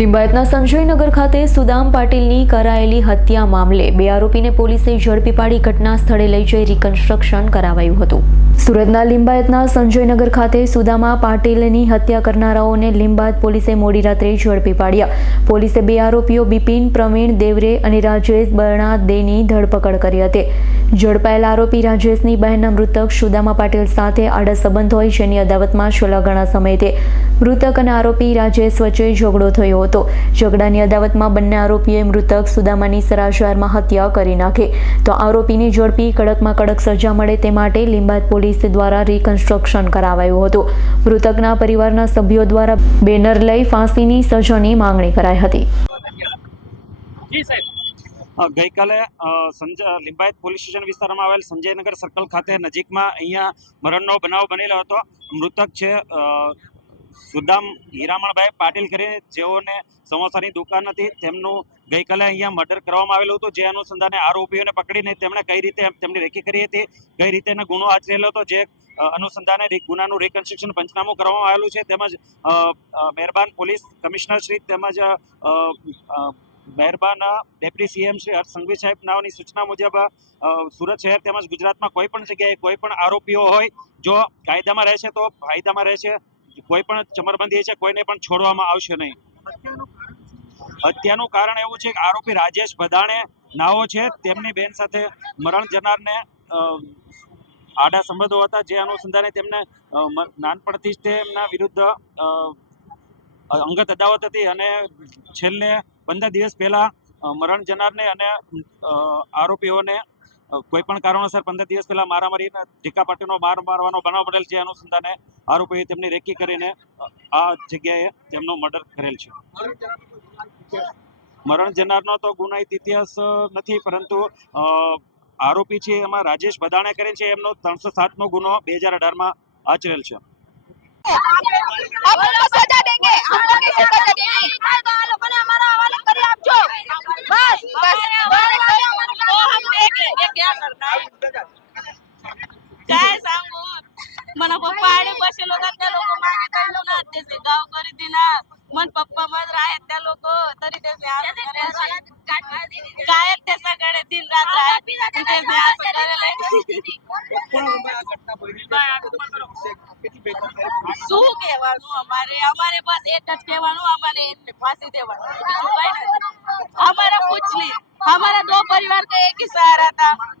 લિંબાયતના સંજયનગર ખાતે સુદામ પાટીલની કરાયેલી હત્યા મામલે બે આરોપીને પોલીસે ઝડપી પાડી ઘટના સ્થળે લઈ જઈ રિકન્સ્ટ્રક્શન કરાવાયું હતું. સુરતના લિંબાયતના સંજયનગર ખાતે સુદામા પાટીલની હત્યા કરનારાઓને લિંબાયત પોલીસે મોડી રાત્રે ઝડપી પાડ્યા. પોલીસે બે આરોપીઓ બિપિન, પ્રવીણ, દેવરે અને રાજેશ બરણા દેની ધરપકડ કરી હતી. ઝડપાયેલા આરોપી રાજેશની બહેનના મૃતક સુદામા પાટીલ સાથે આડા સંબંધ હોય, જેની અદાવતમાં છેલ્લા ઘણા સમયથી મૃતક અને આરોપી રાજેશ વચ્ચે ઝઘડો થયો હતો. ઝઘડાની અદાવતમાં બંને આરોપીએ મૃતક સુદામાની સરાશરમાં હત્યા કરી નાખી. તો આરોપીની ઝડપી કડકમાં કડક સજા મળે તે માટે લીંબાદ પોલીસ દ્વારા રિકન્સ્ટ્રક્શન કરાવાયું હતું. મૃતકના પરિવારના સભ્યો દ્વારા બેનર લઈ ફાંસીની સજાની માંગણી કરાઈ હતી. જી સાહેબ. ગઈકાલે સંજય લિંબાયત પોલીસ સ્ટેશન વિસ્તારમાં આવેલ સંજયનગર સર્કલ ખાતે નજીકમાં અહીંયા મરણનો બનાવ બનેલો હતો. મૃતક છે સુદામ હીરામણભાઈ પાટીલ કરીને જેઓને સમોસાની દુકાન હતી, તેમનું ગઈકાલે અહીંયા મર્ડર કરવામાં આવેલું હતું. જે અનુસંધાને આરોપીઓને પકડીને તેમણે કઈ રીતે તેમની રેકી કરી હતી, કઈ રીતે ગુનો આચરેલો હતો, જે અનુસંધાને ગુનાનું રિકન્સ્ટ્રક્શન પંચનામું કરવામાં આવેલું છે. તેમજ મહેરબાન પોલીસ કમિશનર શ્રી તેમજ મહેરબાના ડેપ્યુટી સીએમ શ્રી હર્ષ સંઘવી સાહેબ નાઓની સૂચના મુજબ સુરત શહેર તેમજ ગુજરાતમાં કોઈ પણ જગ્યાએ કોઈ પણ આરોપીઓ હોય, જો કાયદામાં રહેશે તો કાયદામાં રહેશે. કોઈ પણ ચમરબંધી છે, કોઈને પણ છોડવામાં આવશે નહીં. હત્યાનું કારણ એવું છે કે આરોપી રાજેશ ભદાણે નાઓ છે. તેમની બેન સાથે મરણ જનારને આડા સંબંધો હતા. જે અનુસંધાને તેમને નાનપણથી જ તેમના વિરુદ્ધ અંગત અદાવત હતી અને છેલ્લે પંદર દિવસ પહેલાં મરણ જનારને અને આરોપીઓને કોઈ પણ કારણોસર પંદર દિવસ પહેલા મારામારી ઢીકા પાટીનો માર મારવાનો બનાવ બનેલ છે અનુસંધાને આરોપીએ તેમની રેકી કરીને આ જગ્યાએ તેમનો મર્ડર કરેલ છે. મરણ જનારનો તો ગુનાહિત ઇતિહાસ નથી, પરંતુ આરોપી છે એમાં રાજેશ ભદાણે કરેલ છે, એમનો ત્રણસો સાતનો ગુનો બે હજાર અઢારમાં આચરેલ છે. क्या करना है काय सांगू मला पप्पा आणि बसेल होता त्या लोक मागे काढलो ना त्याचे गाव करी दिना मन पप्पा मज आहेत त्या लोक तरी त्याचे असं करायचे. काय आहेत ते सगळे दिन रात आहेत आणि त्याचे असं करायला શું કહેવાનું અમારે અમારે બસ એક જ કહેવાનું અમારે એમને ફાંસી દેવાનું બીજું કઈ નથી અમારા कुछ नहीं हमारा दो परिवार का एक ही सहारा था બીજું